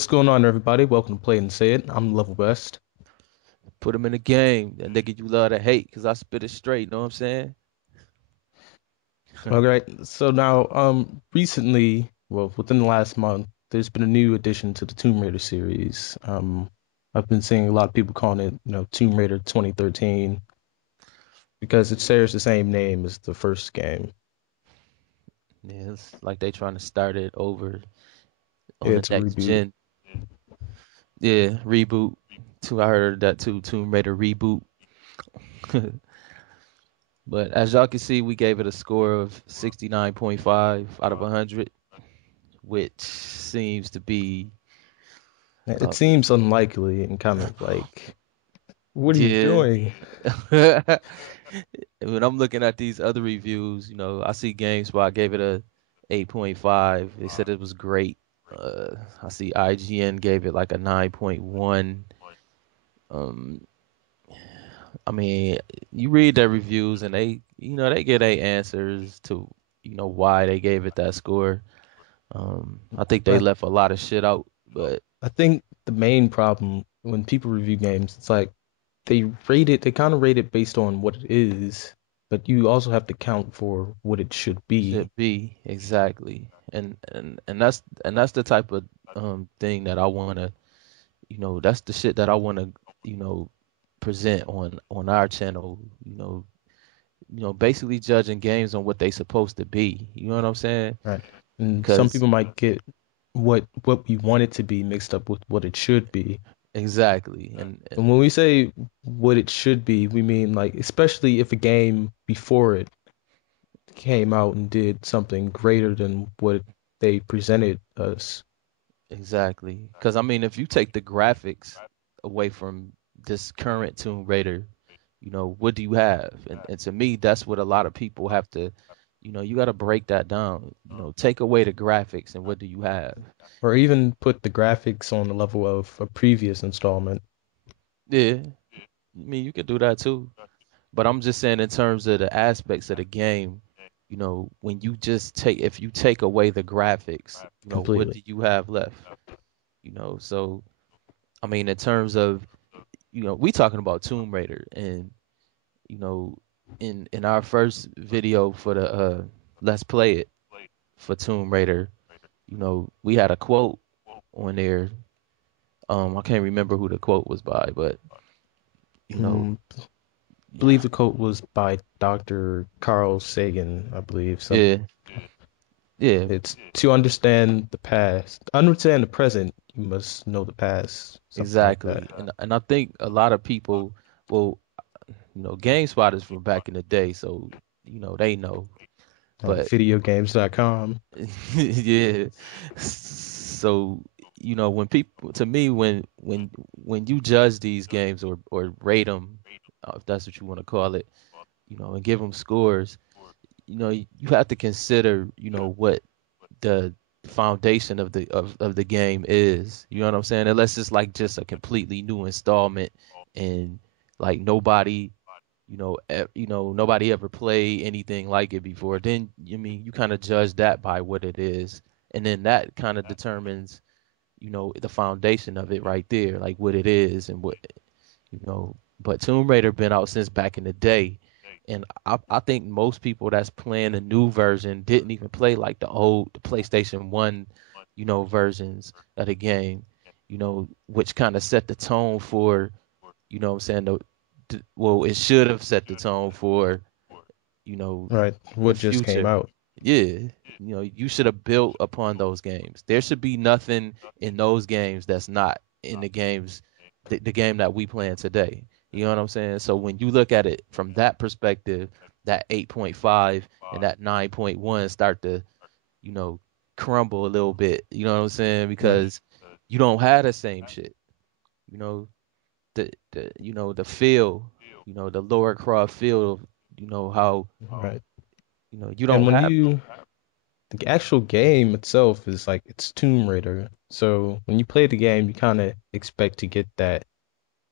What's going on, everybody? Welcome to Play and Say It. I'm Level Best. Put him in the game. That nigga you love to hate because I spit it straight. Know what I'm saying? All right. So now, recently, well, within the last month, there's been a new addition to the Tomb Raider series. I've been seeing a lot of people calling it, Tomb Raider 2013 because it shares the same name as the first game. Yeah, it's like they trying to start it over on Yeah, the it's a next reboot. gen. Yeah, reboot. Too, I heard that too. Tomb Raider reboot. But as y'all can see, we gave it a score of 69.5 out of 100, which seems to be, It uh, seems unlikely and kind of like, what are you yeah. doing? When I'm looking at these other reviews, I see GameSpot gave it a 8.5. They said it was great. I see IGN gave it like a 9.1. Um, I mean, you read their reviews and they get their answers to, why they gave it that score. I think they But left a lot of shit out, but I think the main problem when people review games, it's like they kind of rate it based on what it is, but you also have to count for what it should be. should be exactly. And that's the type of thing that I wanna, that's the shit that I wanna, you know, present on our channel, basically judging games on what they supposed to be. You know what I'm saying? Right. And some Because people might get what we want it to be mixed up with what it should be. exactly, And when we say what it should be, we mean like especially if a game before it came out and did something greater than what they presented us. exactly. Because I mean, if you take the graphics away from this current Tomb Raider, what do you have? And to me, that's what a lot of people have to, you got to break that down. Take away the graphics, and what do you have? Or even put the graphics on the level of a previous installment. Yeah, I mean, you could do that too. But I'm just saying in terms of the aspects of the game, when you just if you take away the graphics, what Completely. do you have left? So I mean, in terms of, we talking about Tomb Raider, and you know, in our first video for the Let's Play It for Tomb Raider, we had a quote on there. I can't remember who the quote was by, but you know, Mm, believe the quote was by Dr. Carl Sagan, I believe. Some yeah, yeah, it's to understand the past, understand the present, you must know the past, something like that. exactly. And I think a lot of people, well, GameSpot is from back in the day, so they know. But Videogames.com. yeah, so when people, to me, when you judge these games or rate them, if that's what you want to call it, and give them scores, you have to consider, what the foundation of the game is. You know what I'm saying? Unless it's like just a completely new installment and like nobody, nobody ever played anything like it before. Then I mean, you kind of judge that by what it is, and then that kind of determines, the foundation of it right there, like what it is and what, you know. But Tomb Raider been out since back in the day, and I think most people that's playing the new version didn't even play like the PlayStation 1, versions of the game, which kind of set the tone for, what I'm saying, well, it should have set the tone for, you know, Right. the What just came future. out. Yeah, you should have built upon those games. There should be nothing in those games that's not in the game that we playing today. You know what I'm saying? So when you look at it from that perspective, that 8.5 and that 9.1 start to, you know, crumble a little bit. You know what I'm saying? Right. Because you don't have the same shit. You know, the feel, the Laura Croft feel of, how, Right. you And don't when have. you the actual game itself is like it's Tomb Raider. So when you play the game, you kind of expect to get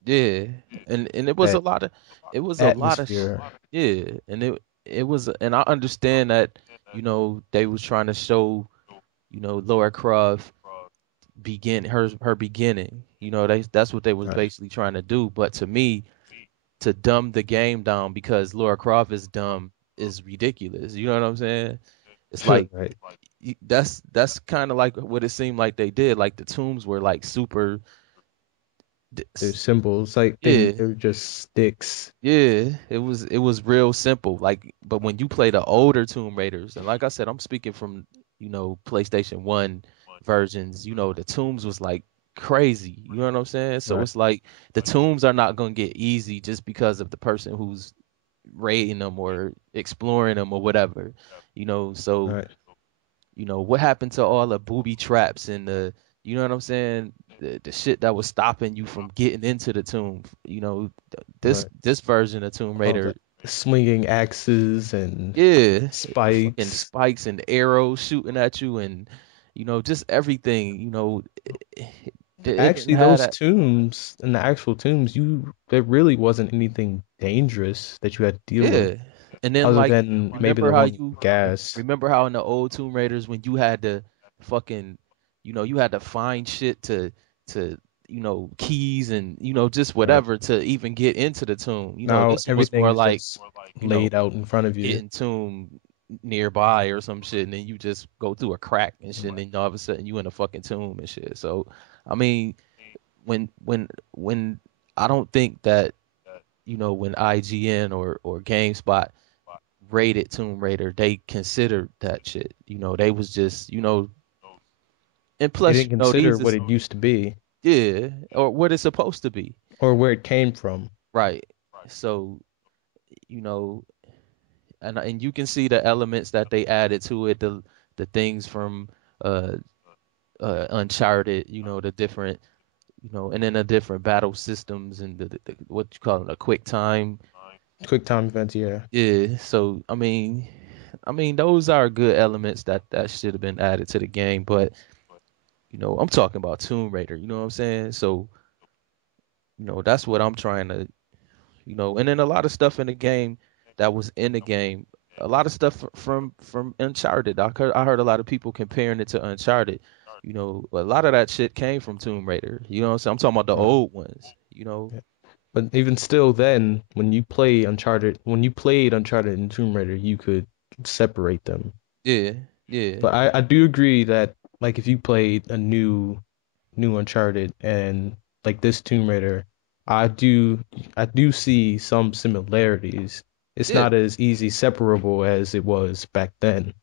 Yeah, and it was a that lot of, it was a lot of atmosphere. yeah, and it was, and I understand that, they was trying to show, Laura Croft her beginning. You know, that's what they was Right. basically trying to do. But to me, to dumb the game down because Laura Croft is dumb is ridiculous. You know what I'm saying? It's like Right. that's kind of like what it seemed like they did. Like the tombs were like super. They're symbols. Like Yeah, they're just sticks. yeah. It was real simple. Like, but when you play the older Tomb Raiders, and like I said, I'm speaking from PlayStation One versions. The tombs was like crazy. You know what I'm saying? So Right. it's like the tombs are not gonna get easy just because of the person who's raiding them or exploring them or whatever. So Right. what happened to all the booby traps and you know what I'm saying? The shit that was stopping you from getting into the tomb. This Right. this version of Tomb All Raider, the swinging axes and yeah, fucking spikes. spikes and arrows shooting at you and just everything. It didn't Actually, have those that. tombs and the actual tombs, there really wasn't anything dangerous that you had to deal with, Yeah, and then other like than maybe remember the how one with you gas. remember how in the old Tomb Raiders when you had to fucking you had to find shit to keys and just Right. whatever to even get into the tomb. Now This one was everything more is like, just you know, laid out in front of you. hitting tomb nearby or some shit, and then you just go through a crack and shit, and then all of a sudden you in a fucking tomb and shit. So I mean, when I don't think that when IGN or GameSpot rated Tomb Raider, they considered that shit. They was just, and They plus, didn't consider these what is it used to be yeah, or what it's supposed to be. or where it came from. Right. So, you know, and you can see the elements that they added to it, the things from uh Uncharted, the different, and then the different battle systems and the what you call it, a quick time. Quick time events, yeah. Yeah, so I mean those are good elements that should have been added to the game, but I'm talking about Tomb Raider, you know what I'm saying? So, that's what I'm trying to, and then a lot of stuff in the game that was in the game, a lot of stuff from Uncharted. I heard a lot of people comparing it to Uncharted. A lot of that shit came from Tomb Raider. You know what I'm saying? I'm talking about the Right. old ones. Yeah. But even still, then when you played Uncharted and Tomb Raider, you could separate them. Yeah, yeah, But I do agree that like if you played a new Uncharted and like this Tomb Raider, I do I do see some similarities. It's yeah. not as easy separable as it was back then.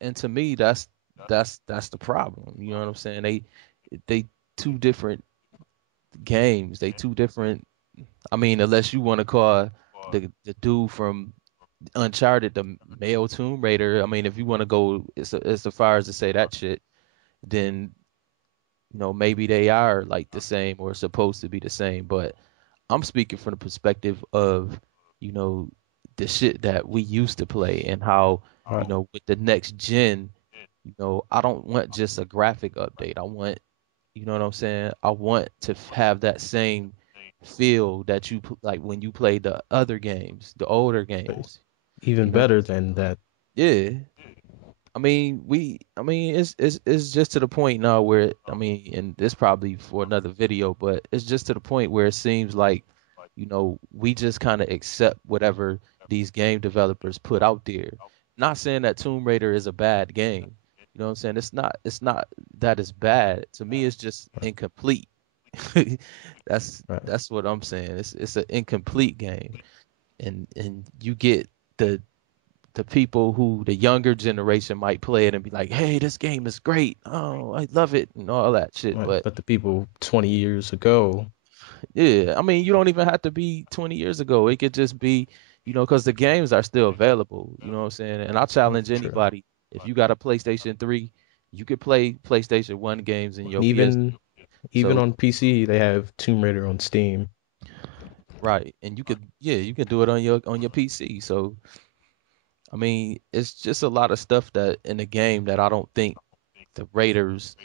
And to me, that's the problem. You know what I'm saying? They two different games. They two different. I mean, unless you want to call the dude from Uncharted the male Tomb Raider. I mean, if you want to go as far as to say that shit, then maybe they are like the same or supposed to be the same. But I'm speaking from the perspective of you know the shit that we used to play and how Right. with the next gen. I don't want just a graphic update. I want, you know what I'm saying? I want to have that same feel that like when you play the other games, the older games. You Even know, better than that. yeah. I mean, it's just to the point now where, I mean, and this probably for another video, but it's just to the point where it seems like, we just kind of accept whatever these game developers put out there. Not saying that Tomb Raider is a bad game. You know what I'm saying? It's not that it's bad. To me, it's just incomplete. That's Right. that's what I'm saying. It's an incomplete game. And you get the people who the younger generation might play it and be like, "Hey, this game is great. Oh, I love it," and all that shit. Right. But But the people 20 years ago, yeah, I mean, you don't even have to be 20 years ago. It could just be, because the games are still available. You know what I'm saying? And I challenge true. anybody, if you got a PlayStation 3, you could play PlayStation 1 games in your And PS. even So, on PC, they have Tomb Raider on Steam. right, and you can do it on your PC. So, I mean, it's just a lot of stuff that in the game that I don't think the Raiders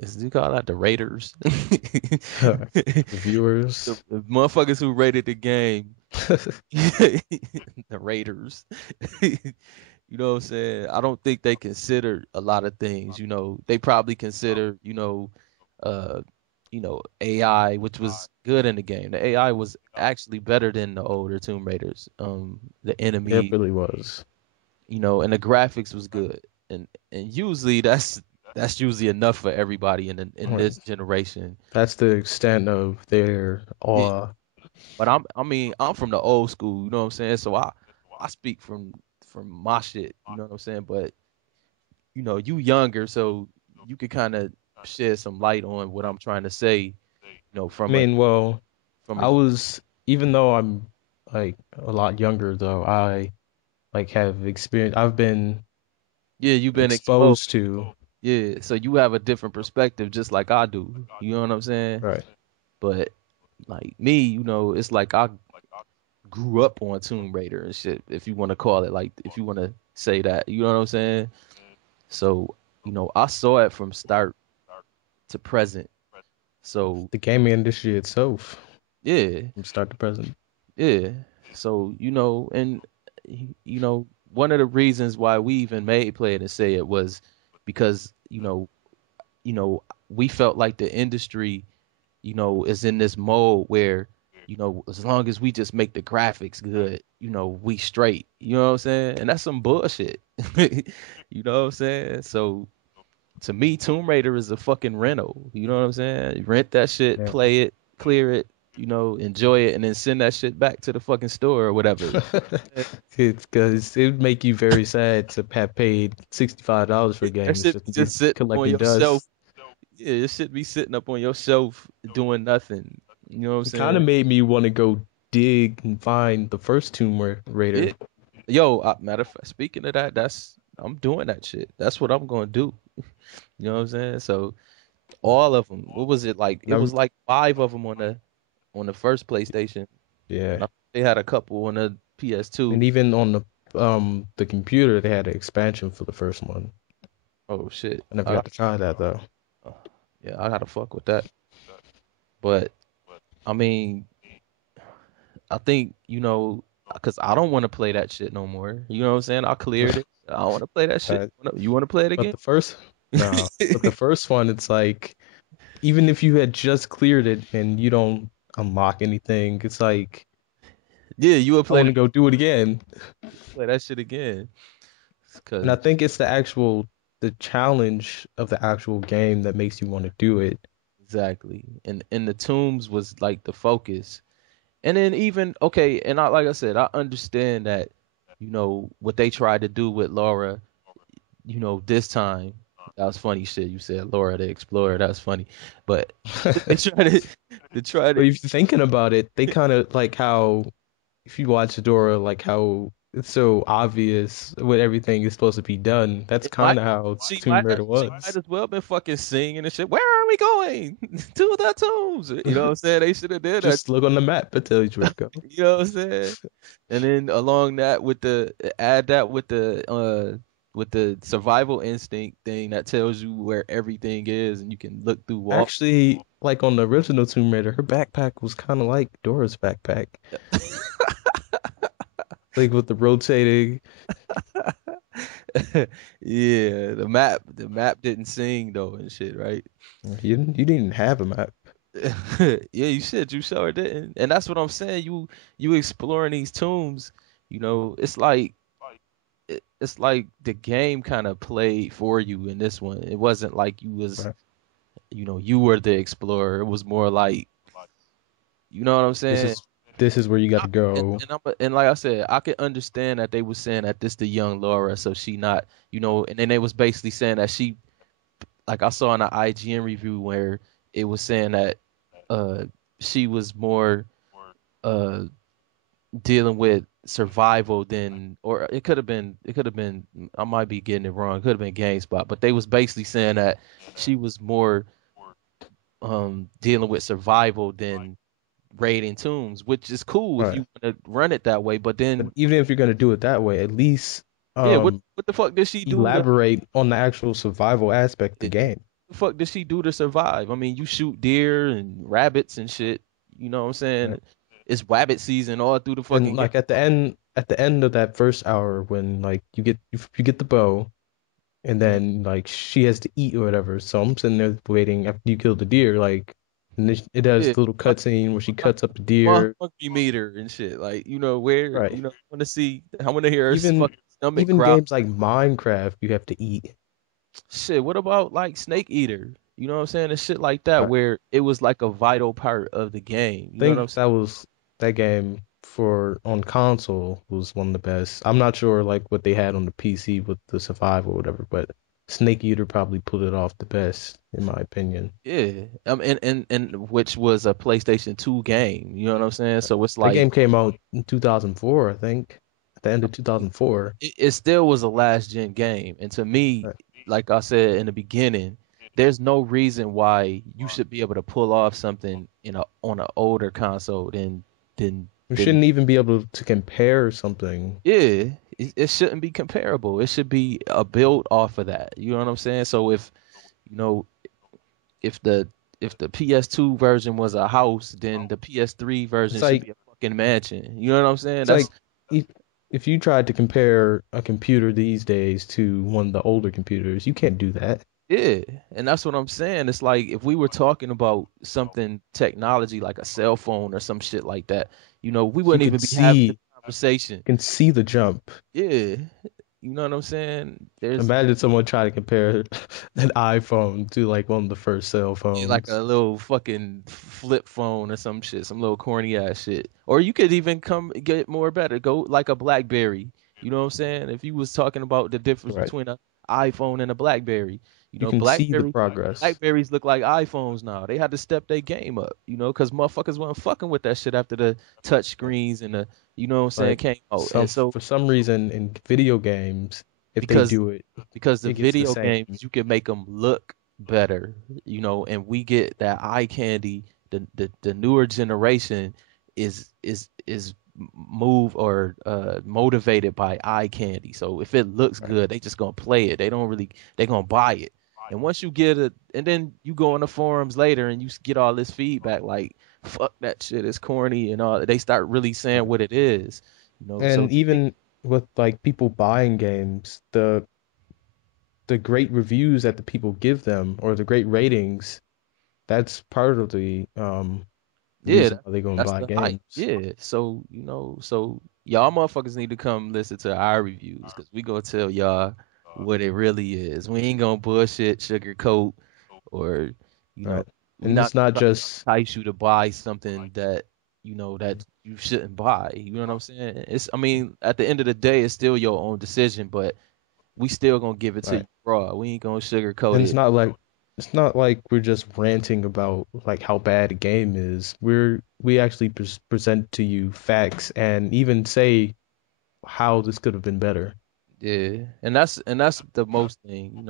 is you call that the Raiders? The Reviewers. motherfuckers who rated the game, the Raiders. You know what I'm saying? I don't think they consider a lot of things. They probably consider, uh, AI, which was good in the game. The AI was actually better than the older Tomb Raiders. The It enemy, really was. and the graphics was good. And usually that's usually enough for everybody in Right. this generation. That's the extent of their Yeah. awe. But I'm from the old school, you know what I'm saying? So I speak from my shit, you know what I'm saying? But you younger, so you could kind of shed some light on what I'm trying to say, I mean, well, from a I was, even though I'm like a lot younger though, I like have experience, I've been yeah, you've been exposed. exposed to, Yeah, so you have a different perspective just like I do. You know what I'm saying? right. But like me, it's like I grew up on Tomb Raider and shit, if you want to call it like if you want to say that. You know what I'm saying? So, I saw it from start to present. So, The gaming industry itself, yeah. from start to present. Yeah. So, and one of the reasons why we even made Play It and Say It was because, you know, we felt like the industry, is in this mode where, as long as we just make the graphics good, we straight. You know what I'm saying? And that's some bullshit. You know what I'm saying? So to me, Tomb Raider is a fucking rental. You know what I'm saying? You rent that shit, Yeah. play it, clear it, enjoy it, and then send that shit back to the fucking store or whatever. It's because it would make you very sad to have paid $65 for a That game that's shit just just sitting up on collecting your shelf. dust. Yeah, it should be sitting up on your shelf doing nothing. You know what I'm It kind of saying? made me want to go dig and find the first Raider. Yeah. Yo, matter of fact, speaking of that, I'm doing that shit. That's what I'm gonna do. You know what I'm saying? So all of them. What was it like? And It I'm was like five of them on the first PlayStation, yeah, and they had a couple on the PS2. and even on the computer they had an expansion for the first one. Oh shit! I never got to try that though. Uh, yeah, I gotta fuck with that. But I mean, I think because I don't want to play that shit no more. You know what I'm saying? I cleared it. I don't want to play that shit. Uh, You want to play it but again? the first no, but the first one it's like even if you had just cleared it and you don't unlock anything, it's like Yeah, you would I play want to go do it again. that shit again. And I Cause think it's the challenge of the actual game that makes you want to do it. exactly, and the tombs was like the focus. And then even okay, and like I said, I understand that what they tried to do with Laura. This time that was funny shit. You said Laura the Explorer. That's funny, but they tried to they tried But to. if you're thinking about it, they kind of like how if you watch Dora, like how it's so obvious what everything is supposed to be done. That's It might kind of how she Tomb might have Raider she might was. as well been fucking singing and shit. Where are we going? To the tombs. You know what I'm saying? They should have did that. Just look on the map; it tells you where to go. You know what I'm saying? And then along that with the add that with the survival instinct thing that tells you where everything is and you can look through walls. Actually, like on the original Tomb Raider, her backpack was kind of like Dora's backpack, like with the rotating. Yeah, the map didn't sing though and shit, right? You didn't have a map. Yeah, you sure didn't. And that's what I'm saying. You exploring these tombs, it's like it's like the game kind of played for you in this one. It wasn't like you was, Right. you were the explorer. It was more like, you know what I'm This saying? is this is where you got I, to go. and like I said, I could understand that they were saying that this the young Laura, so she not, and then they was basically saying that she, like I saw in an IGN review where it was saying that uh she was more uh dealing with survival than, or it could have been I might be getting it wrong. It could have been GameSpot, but they was basically saying that she was more dealing with survival than raiding tombs, which is cool if Right. you want to run it that way. But But then, even if you're gonna do it that way, at least yeah, what the fuck did she do to elaborate on the actual survival aspect of the the game. fuck did she do to survive? I mean, you shoot deer and rabbits and shit. You know what I'm Right. saying? it's rabbit season all through the And fucking game. like at the end of that first hour when like you get the bow and Mhm. then like she has to eat or whatever. So I'm sitting there waiting after you kill the deer, like and it does Yeah, the little cutscene where she cuts up the my deer. hungry meter and shit. Like, where, Right. I want to see, I want to hear her Even fucking stomach even growl. games like Minecraft, you have to eat. Shit, what about like Snake Eater? You know what I'm saying? And shit like that, I where it was like a vital part of the game. You know what I'm think saying? that game for on console was one of the best. I'm not sure like what they had on the PC with the Survive or whatever, but Snake Eater probably pulled it off the best in my opinion. Yeah. And which was a PlayStation 2 game. You know what I'm saying? So it's That like game came out in 2004, I think, at the end of 2004. it still was a last gen game. And to me, Right. like I said in the beginning, there's no reason why you should be able to pull off something in a on an older console than We than shouldn't even be able to compare something. yeah, it shouldn't be comparable. It should be a build off of that. You know what I'm saying? So if you know if the PS2 version was a house, then the PS3 version It's should like be a fucking mansion. You know what I'm saying? it's That's like if if you tried to compare a computer these days to one of the older computers, you can't do that. yeah, and that's what I'm saying. It's like if we were talking about something technology like a cell phone or some shit like that, we You wouldn't can even be having this see conversation. the jump. Yeah, you know what I'm saying? There's Imagine someone trying to compare an iPhone to like one of the first cell yeah, like a phones. little fucking flip phone or some shit, some little corny ass shit. Or you could even come get more better, go like a BlackBerry. You know what I'm saying? If you was talking about the difference Right. between an iPhone and a BlackBerry, You can see the progress. Blackberries look like iPhones now. They had to step their game up, because motherfuckers wasn't fucking with that shit after the touch screens and the, you know what I'm saying, Like came out. some And so for some reason in video games, if they because do it, because the it gets the video same. games you can make them look better, and we get that eye candy. The newer generation is move or motivated by eye candy. So if it looks Right. good, they just gonna play it. They don't really they gonna buy it. And once you get it, and then you go on the forums later and you get all this feedback like, "Fuck that shit, it's corny," and all. They start really saying Right. what it is. So And even with like people buying games, the great reviews that the people give them or the great ratings, that's part of the yeah, reason why they go and that's buy the hype. games. Yeah. So, so y'all motherfuckers need to come listen to our reviews because we gonna tell y'all what it really is. We ain't gonna bullshit, sugarcoat, or, Right. we And not it's gonna not try to just entice you to buy something that you shouldn't buy. You know what I'm saying? I mean, at the end of the day, it's still your own decision, but we still gonna give it to right. you raw. We ain't gonna sugarcoat And it. it's not like we're just ranting about like how bad a game is. We actually present to you facts and even say how this could have been better. Yeah, and that's the most thing,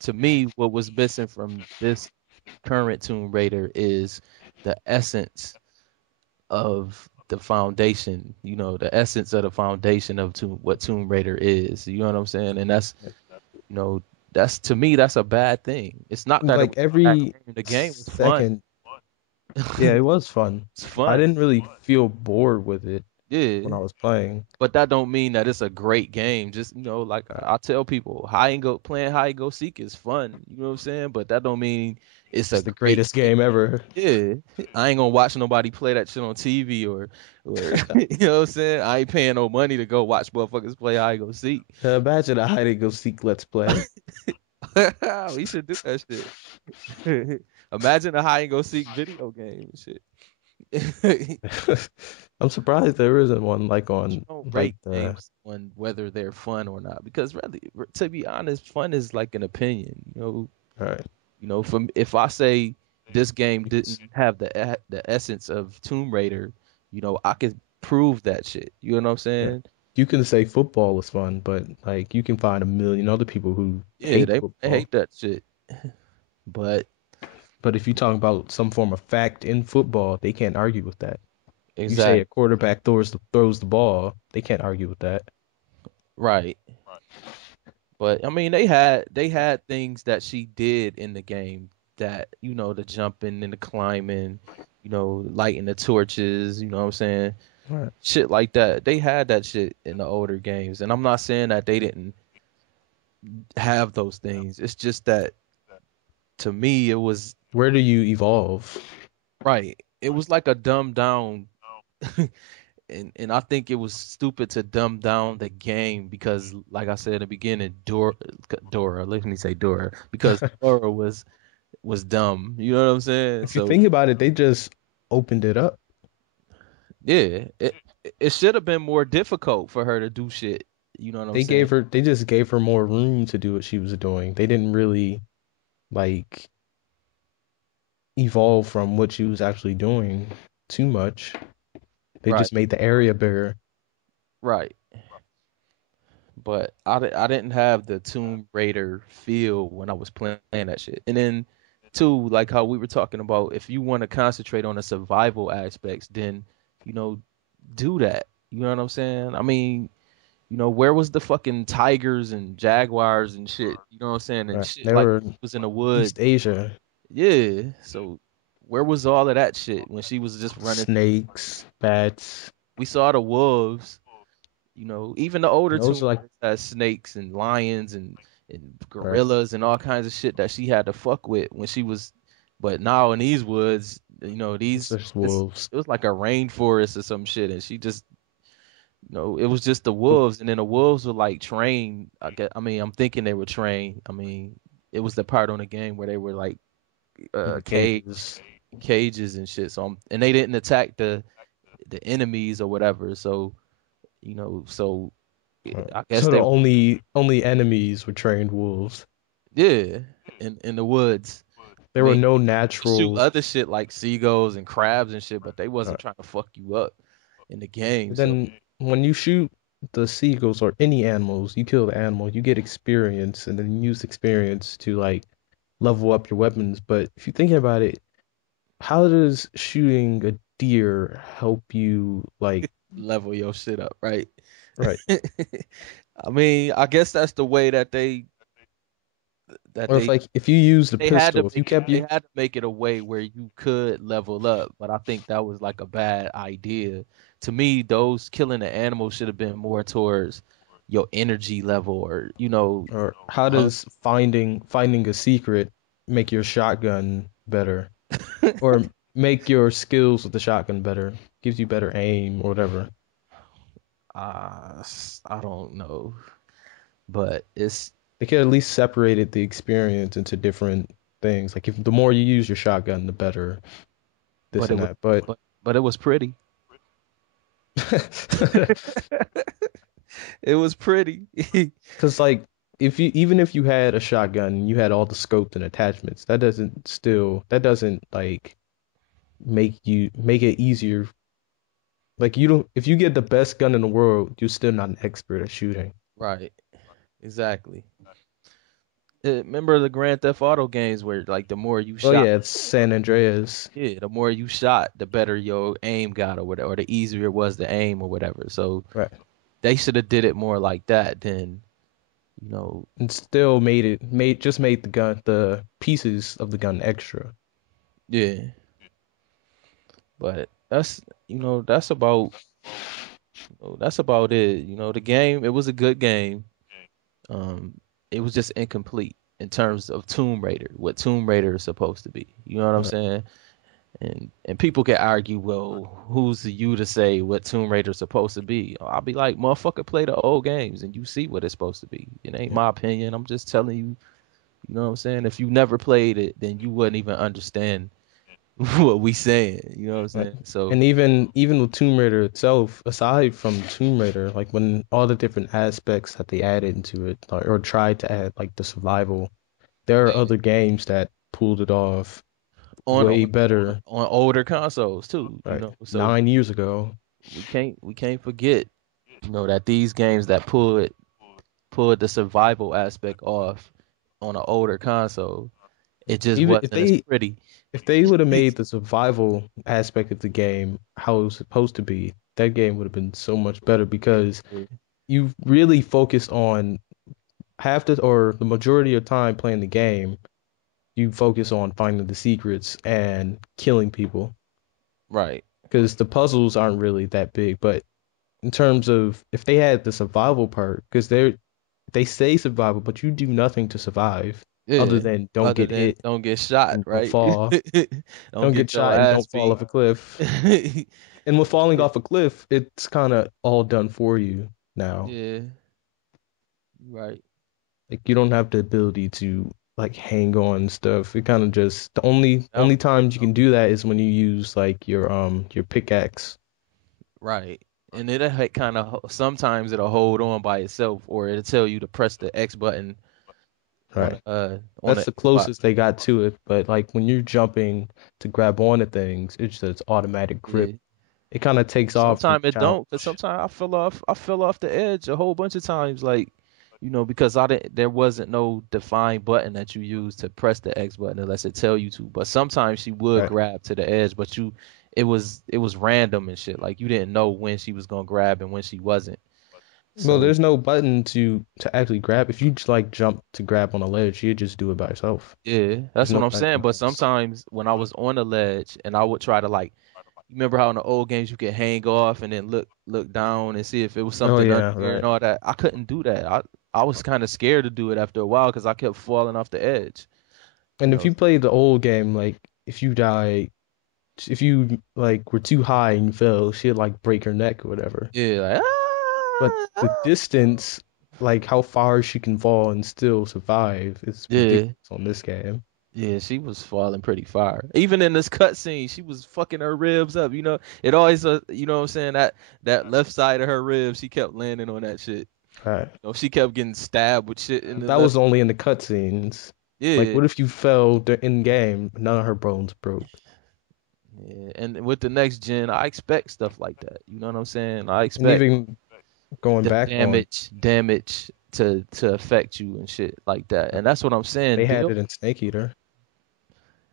to me, what was missing from this current Tomb Raider is the essence of the foundation, the essence of the foundation of what Tomb Raider is. You know what I'm saying? And you know, that's to me, that's a bad thing. It's not that it Like was a bad every game. The game was fun. second, yeah, it was fun. It's I fun. didn't really feel bored with it when Yeah. I was playing. But that don't mean that it's a great game. Just, like I tell people, playing hide and go seek is fun. You know what I'm saying? But that don't mean it's a It's the great greatest game ever. yeah. I ain't gonna watch nobody play that shit on TV or you know what I'm saying? I ain't paying no money to go watch motherfuckers play hide and go seek. Imagine a hide and go seek let's play. We should do that shit. Imagine a hide and go seek video game and shit. I'm surprised there isn't one like You on don't like rate the games on whether they're fun or not because really, to be honest, fun is like an opinion. all right. From if I say this game didn't have the essence of Tomb Raider, I could prove that shit. You know what I'm Yeah. saying? You can say football is fun, but like you can find a million other people who Yeah, hate they football. hate that shit. But But if you talk about some form of fact in football, they can't argue with that. You say a exactly quarterback throws the ball, they can't argue with that. right. But I mean, they had things that she did in the game that, the jumping and the climbing, lighting the torches, you know what I'm saying? Right. Shit like that. They had that shit in the older games. And I'm not saying that they didn't have those things. It's just that to me it was Where do you evolve? right. It was like a dumbed down and I think it was stupid to dumb down the game because like I said in the beginning, Dora, let me say Dora, because Dora was dumb. You know what I'm saying? If you So think about it, they just opened it up. yeah, it should have been more difficult for her to do shit. You know what I'm saying? They just gave her more room to do what she was doing. They didn't really like evolve from what she was actually doing too much. They Right, just made the area bigger. right. But I didn't have the Tomb Raider feel when I was playing that shit. And then, too, like how we were talking about, if you want to concentrate on the survival aspects, then, you know, do that. You know what I'm saying? I mean, where was the fucking tigers and jaguars and shit? You know what I'm saying? And Right. shit They like were was in the woods. East Asia, Yeah. So where was all of that shit when she was just running? snakes, bats. We saw the wolves. Even the older Those Tomb are like Raiders had snakes and lions and right, gorillas and all kinds of shit that she had to fuck with when she was. But now in these woods, it's these just wolves. it was like a rainforest or some shit, and she just, it was just the wolves, and then the wolves were like trained. I mean, I'm thinking they were trained. I mean, it was the part on the game where they were like In the cage cages. cages and shit. And they didn't attack the enemies or whatever. So so I guess So the they only enemies were trained wolves. yeah in the woods. I There were mean, no you shoot natural. other shit like seagulls and crabs and shit, but they Uh, wasn't trying to fuck you up in the game. but So then when you shoot the seagulls or any animals, you kill the animal, you get experience, and then you use experience to like level up your weapons. But if you're thinking about it, how does shooting a deer help you like level your shit up, right? right? I mean, I guess that's the way that Or if they like if you used a they had to pistol, if you make it kept they you had to make it a way where you could level up, but I think that was like a bad idea. To me, those killing the animals should have been more towards your energy level or or how hunger. does finding a secret make your shotgun better? Or make your skills with the shotgun better? Gives you better aim or whatever. I don't know, but it's They could at least separated the experience into different things. Like if the more you use your shotgun, the better this but it and was that. But but it was pretty. It was pretty. because like if you even if you had a shotgun and you had all the scopes and attachments, that doesn't like make it easier. Like you don't if you get the best gun in the world, you're still not an expert at shooting. Right, exactly. Remember the Grand Theft Auto games where like the more you Oh shot, yeah, it's San Andreas. yeah, the more you shot, the better your aim got or whatever, or the easier it was to aim or whatever. So Right. they should have did it more like that than, you know, And still made the gun the pieces of the gun extra. yeah. But that's about it. The game, it was a good game. Um, it was just incomplete in terms of Tomb Raider, what Tomb Raider is supposed to be. You know what I'm Right. saying? And people can argue, well, who's you to say what Tomb Raider is supposed to be? I'll be like, motherfucker, play the old games and you see what it's supposed to be. It ain't Yeah. my opinion. I'm just telling you. You know what I'm saying? If you never played it, then you wouldn't even understand what we saying. You know what I'm Right. saying? So And even with Tomb Raider itself, aside from Tomb Raider, like when all the different aspects that they added into it, or tried to add, like the survival, there are other games that pulled it off on way on better, on older consoles too. right? So 9 years ago. we can't forget, that these games that pulled the survival aspect off on an older console, it just Even wasn't as pretty. if they would have made the survival aspect of the game how it was supposed to be, that game would have been so much better because Yeah, you really focus on half the or the majority of time playing the game you focus on finding the secrets and killing people Right. because the puzzles aren't really that big. But in terms of if they had the survival part, because they say survival, but you do nothing to survive other Yeah. than don't Other get than hit don't get shot, and don't right? fall, Don't don't get get your shot and ass don't fall beat. off a cliff. And with falling off a cliff, it's kind of all done for you now. Yeah. Right. Like you don't have the ability to like hang on and stuff. It kind of just the only Yep. times you can do that is when you use like your pickaxe. Right. And it kind of sometimes it'll hold on by itself, or it'll tell you to press the X button Right. on That's the the Xbox. closest they got to it. But like when you're jumping to grab onto things, it's just automatic grip. Yeah. It kind of takes off the Sometimes it don't, cause challenge. sometimes I fell off the edge a whole bunch of times, like, because I didn't, there wasn't no defined button that you use to press the X button unless it tell you to. But sometimes she would Right. grab to the edge, but it was random and shit. Like you didn't know when she was gonna grab and when she wasn't. Well, So there's no button to actually grab. If you just like jump to grab on a ledge, you just do it by yourself. yeah, There's that's no what I'm saying. But buttons. sometimes when I was on the ledge and I would try to like, you remember how in the old games you could hang off and then look down and see if it was Oh something under yeah, there and right. all that. I couldn't do that. I was kind of scared to do it after a while because I kept falling off the edge. And You if know, you play the old game, like if you die, if you like were too high and you fell, she'd like break your neck or whatever. yeah, like But the ah. distance, like how far she can fall and still survive, is Yeah, ridiculous on this game. yeah, she was falling pretty far. Even in this cutscene, she was fucking her ribs up. It always, what I'm saying, that left side of her ribs, she kept landing on that shit. Right. She kept getting stabbed with shit in the That left. was only in the cutscenes. Like, Yeah, what if you fell in game, none of her bones broke? yeah. And with the next gen, I expect stuff like that. You know what I'm saying? I And expect even going the back on, damage to affect you and shit like that. And that's what I'm saying. they had Build it in Snake Eater.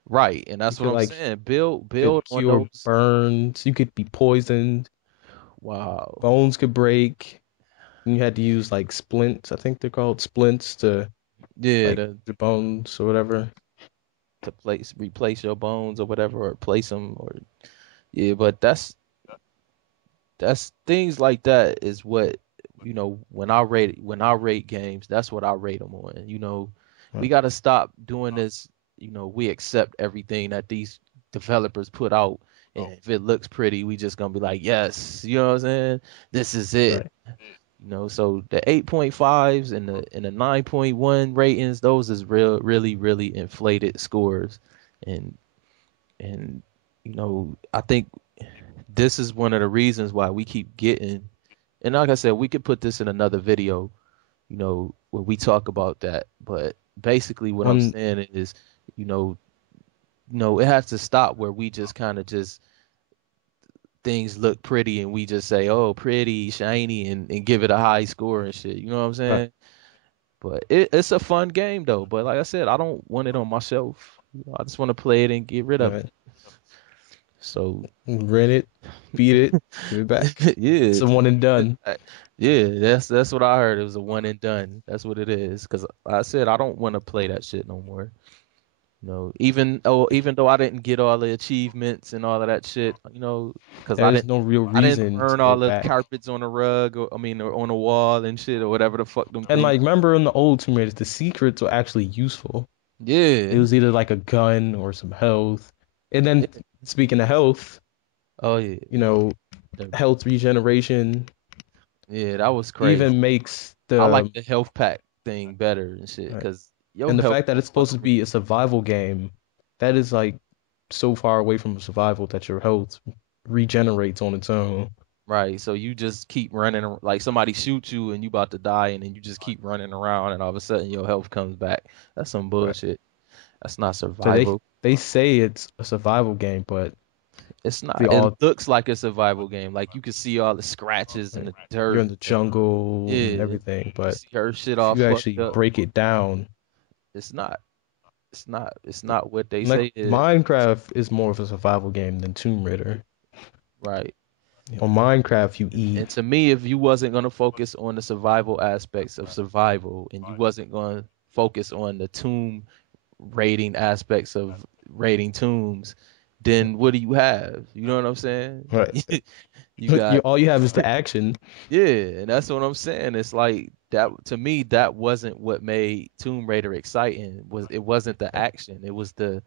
right, and You that's what could I'm like saying. Build you could build on cure those. burns. You could be poisoned. Wow. Bones could break. And you had to use like splints. I think they're called splints to Yeah, like the bones or whatever. to replace your bones or whatever, or place them, or yeah. But that's things like that is what, when I rate games, that's what I rate them on. We Right. got to stop doing this. We accept everything that these developers put out, and if it looks pretty, we just gonna be like, yes, you know what I'm saying? This is it. Right. So the 8.5s and the 9.1 ratings, those is really, really inflated scores. And and I think this is one of the reasons why we keep getting, and like I said, we could put this in another video, where we talk about that. But basically what I'm One saying is, you know, it has to stop where we just kind of just things look pretty and we just say, oh, pretty, shiny, and give it a high score and shit. You know what I'm right. saying? But it's a fun game though. But like I said, I don't want it on my shelf. I just want to play it and get rid of it. Right. So Rent it, beat it, give it back. It's yeah, a one and done. yeah, that's what I heard. It was a one and done. That's what it is. Cause I said I don't want to play that shit no more. Even though I didn't get all the achievements and all of that shit, cause I There's didn't no real I didn't reason to burn go all the back. carpets on the rug, or I mean, or on the wall and shit, or whatever the fuck them And things. like, remember in the old Tomb Raiders, the secrets were actually useful. It Yeah. was either like a gun or some health. And then speaking of health, Oh yeah. you know, The- health regeneration Yeah, that was crazy. even makes I like the the health pack thing better and shit, right. cause your And the health fact that it's supposed fucking to with be a survival game, that is like so far away from survival that your health regenerates on its own. right. So you just keep running, like somebody shoots you and you about to die, and then you just keep running around, and all of a sudden your health comes back. That's some Right. bullshit. That's not So survival. they say it's a survival game, but It's the not. It all looks like a survival game. Like you can see all the scratches and right, the you're dirt. in the jungle and Yeah, everything, you but see her shit if all you fucked actually up. break it down, It's not. It's not. It's not what they like say it is. Minecraft is more of a survival game than Tomb Raider. Right. On Minecraft, you eat. And to me, if you wasn't gonna focus on the survival aspects of survival, and you wasn't gonna focus on the tomb rating aspects of rating tombs, then what do you have? You know what I'm saying? Right. You got All you have is the action. yeah, and that's what I'm saying. It's like that to me, that wasn't what made Tomb Raider exciting. It wasn't the action. It was the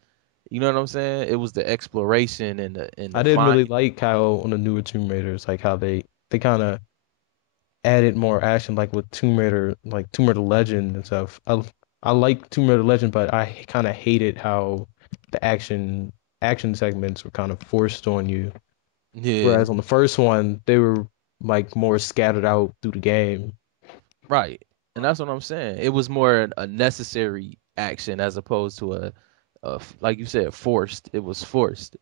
you know what I'm saying? It was the exploration and I the didn't find. really like how on the newer Tomb Raiders, like how they kind of added more action, like with Tomb Raider, like Tomb Raider Legend and stuff. I like Tomb Raider Legend, but I kind of hated how the action segments were kind of forced on you. Yeah, Whereas on the first one, they were like more scattered out through the game. right. And that's what I'm saying. It was more a necessary action as opposed to like you said, forced. It was forced.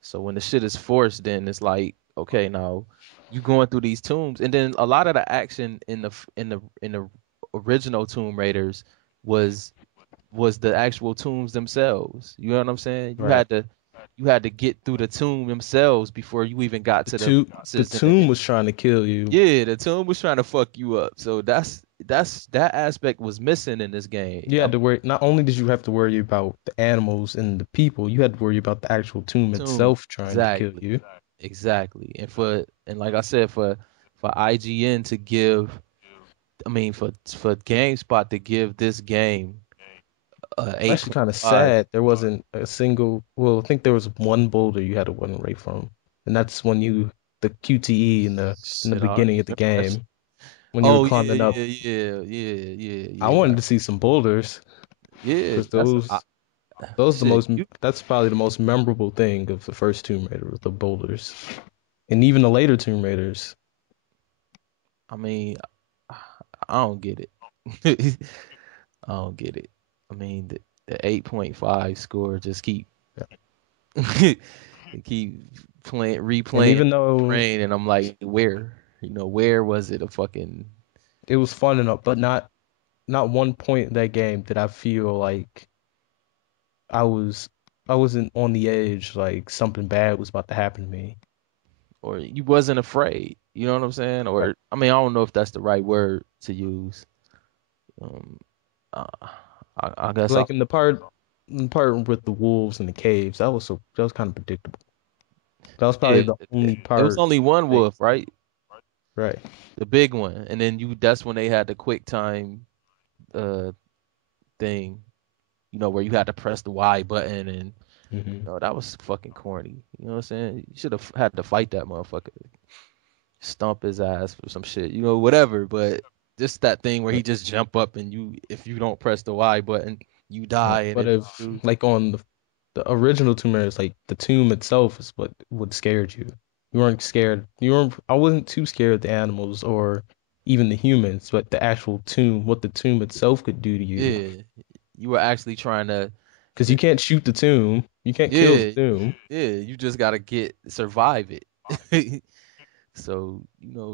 So when the shit is forced, then it's like, okay, now you going through these tombs, and then a lot of the action in the original Tomb Raiders was the actual tombs themselves. You know what I'm saying? Right. You had to get through the tomb themselves before you even got to the The bosses in the tomb was trying to kill you. yeah, the tomb was trying to fuck you up. So that aspect was missing in this game. You had to worry. Not only did you have to worry about the animals and the people, you had to worry about the actual tomb Tomb itself trying to kill exactly. you. Exactly. And like I said, for IGN to give, I mean for GameSpot to give this game It's actually kind of 8.5 sad. There wasn't a single. Well, I think there was one boulder you had to run away from, and that's when you the QTE in the shit, I don't beginning of the remember that shit. game when you were Oh yeah, climbing up. yeah, yeah, yeah, yeah, I yeah. wanted to see some boulders Yeah, because those the shit. most. That's probably the most memorable thing of the first Tomb Raider was the boulders, and even the later Tomb Raiders. I mean, I don't get it. I don't get it. I mean, the 8.5 score just keep And replaying even though brain, and I'm like, where? You know, where was it a fucking it was fun enough, but not one point in that game did I feel like I was I wasn't on the edge, like something bad was about to happen to me. or you wasn't afraid? You know what I'm saying? Right. Or I mean, I don't know if that's the right word to use. Um, uh, I guess I Like in the part with the wolves and the caves, that was kind of predictable. That was probably yeah. the only It was part. only one Like, wolf, right? right. The big one, and then that's when they had the quick time uh thing, where you had to press the Y button, and Hmm. that was fucking corny. You know what I'm saying? You should have had to fight that motherfucker, stomp his ass for some shit, whatever. But just that thing where he Right. just jump up and if you don't press the Y button, you die, Right. and But then if dude, like on the original Tomb Raider, it's like the tomb itself is what scared you. You weren't scared. You weren't. I wasn't too scared of the animals or even the humans, but the actual tomb, what the tomb itself could do to you. yeah, you were actually trying to, Because you can't shoot the tomb. You can't kill the yeah, tomb. yeah, you just gotta survive it. So,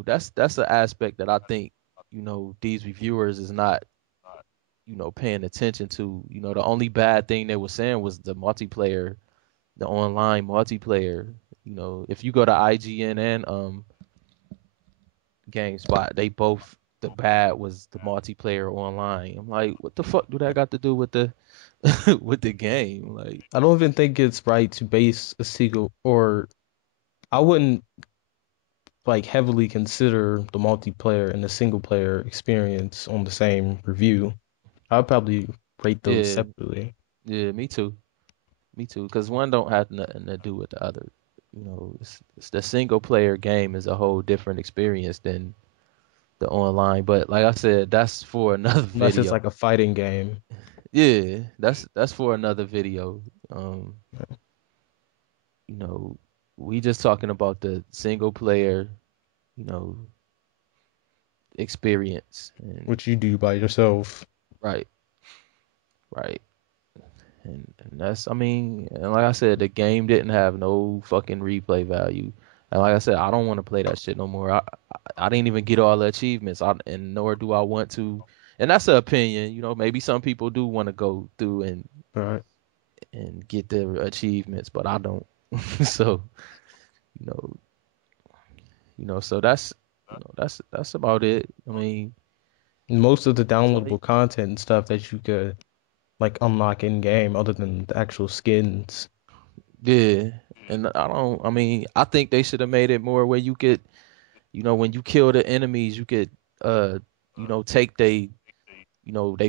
that's an aspect that I think, these reviewers is not, paying attention to. The only bad thing they were saying was the multiplayer, the online multiplayer. If you go to IGN and GameSpot, they both the bad was the multiplayer online. I'm like, what the fuck do that got to do with the with the game? Like, I don't even think it's right to base a sequel, or I wouldn't like heavily consider the multiplayer and the single player experience on the same review. I'd probably rate those yeah, separately. yeah, me too. Me too, because one don't have nothing to do with the other. It's the single player game is a whole different experience than the online. But like I said, that's for another Unless it's video. like a fighting game. Yeah, that's for another video. Um, you know, we just talking about the single player, you know, experience. And Which you do by yourself. right, right. And that's, I mean, and like I said, the game didn't have no fucking replay value. And like I said, I don't want to play that shit no more. I didn't even get all the achievements, and nor do I want to. And that's an opinion, maybe some people do want to go through Right. and get the achievements, but I don't. So, you know, so that's about it. I mean, And most of the that's all downloadable content and stuff that you could like unlock in game other than the actual skins. Yeah. And I mean, I think they should have made it more where you could, when you kill the enemies, you could, uh, take they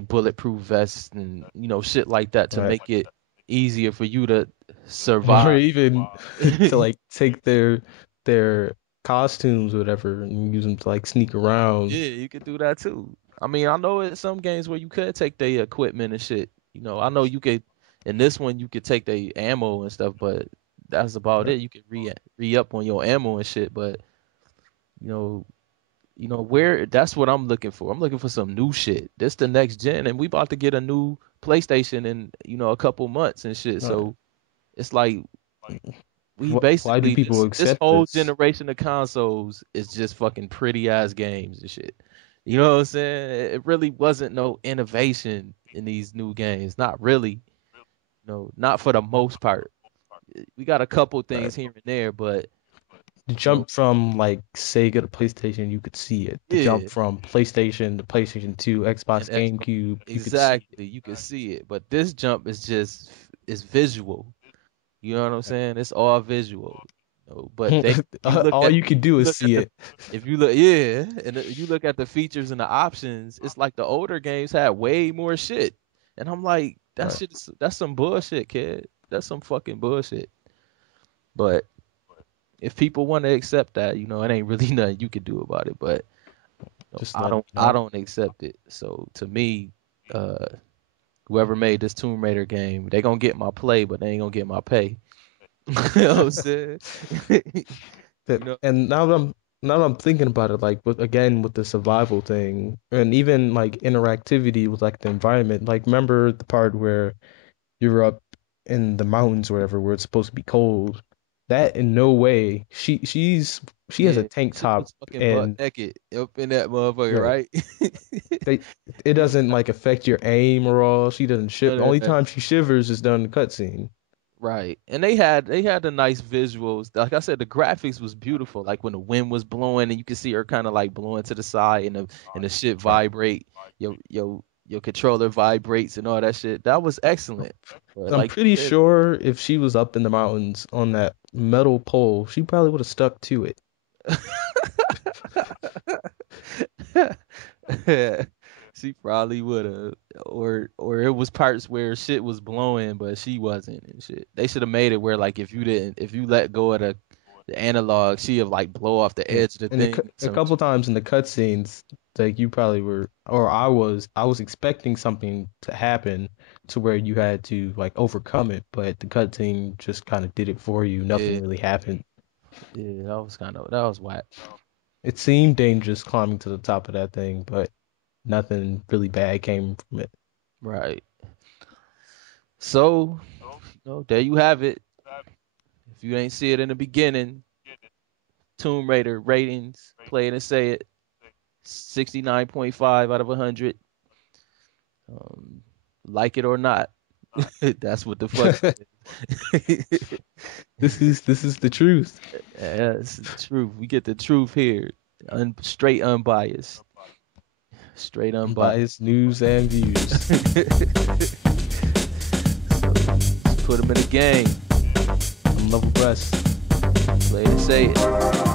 bulletproof vests and, shit like that to Right. make it easier for you to Or survive. even to like take their costumes or whatever and use them to like sneak around. Yeah, you could do that too. I mean, I know in some games where you could take their equipment and shit. I know you could in this one you could take their ammo and stuff, but that's about Right. it. You could re-up on your ammo and shit, but you know, where that's what I'm looking for. I'm looking for some new shit. This the next gen, and we about to get a new PlayStation in a couple months and shit. Right. So it's like we Why do basically people this accept whole this? generation of consoles is just fucking pretty ass games and shit. You know what I'm saying? It really wasn't no innovation in these new games. Not really. Not for the most part. We got a couple Right. things here and there, but The you know, jump from like Sega to PlayStation, you could see it. The yeah, jump from PlayStation to PlayStation 2, and Xbox, Xbox. GameCube, you could see it. Exactly. You can see it. But this jump is just is visual. You know what I'm saying? It's all visual. But if you look All at you could do is look at see the it. if you look yeah, and you look at the features and the options, it's like the older games had way more shit. And I'm like, Right. that's some bullshit, kid. That's some fucking bullshit. But if people want to accept that, it ain't really nothing you can do about it. But Just I let me I know. don't accept it. So to me, uh whoever made this Tomb Raider game, they gonna get my play, but they ain't gonna get my pay. You know what I'm saying? That You know? and now that I'm thinking about it, like with the survival thing and even like interactivity with like the environment. Like remember the part where you're up in the mountains or whatever where it's supposed to be cold. That in no way she has a Yeah, tank she top was fucking butt and naked up in that motherfucker, right. right? They it You doesn't like affect your aim or all. She doesn't shiver. none The of only that. time she shivers is during the cutscene. Right. And they had the nice visuals. Like I said, the graphics was beautiful. Like when the wind was blowing and you could see her kind of like blowing to the side and the shit Right. vibrate. Your controller vibrates and all that shit. That was excellent. But I'm like pretty you sure if she was up in the mountains on that metal pole, she probably would have stuck to it. said, she probably would have, or it was parts where shit was blowing, but she wasn't and shit. They should have made it where like if you let go of the analog, she have like blow off the Yeah, edge of the and thing. a Some couple times in the cutscenes, like you probably were, or I was expecting something to happen to where you had to like overcome it, but the cutscene just kind of did it for you. Nothing yeah, really happened. yeah, that was whack. It seemed dangerous climbing to the top of that thing, but nothing really bad came from it. Right. So, there you have it. If you ain't see it in the beginning, Tomb Raider ratings, play it and say it. 69.5 out of 100. Um, like it or not. That's what the fuck it is. This is the truth. Yeah, it's the truth. We get the truth here. Straight unbiased. Straight unbiased. Unbiased news and views. So let's put them in the game. I'm level best. Play it and say it.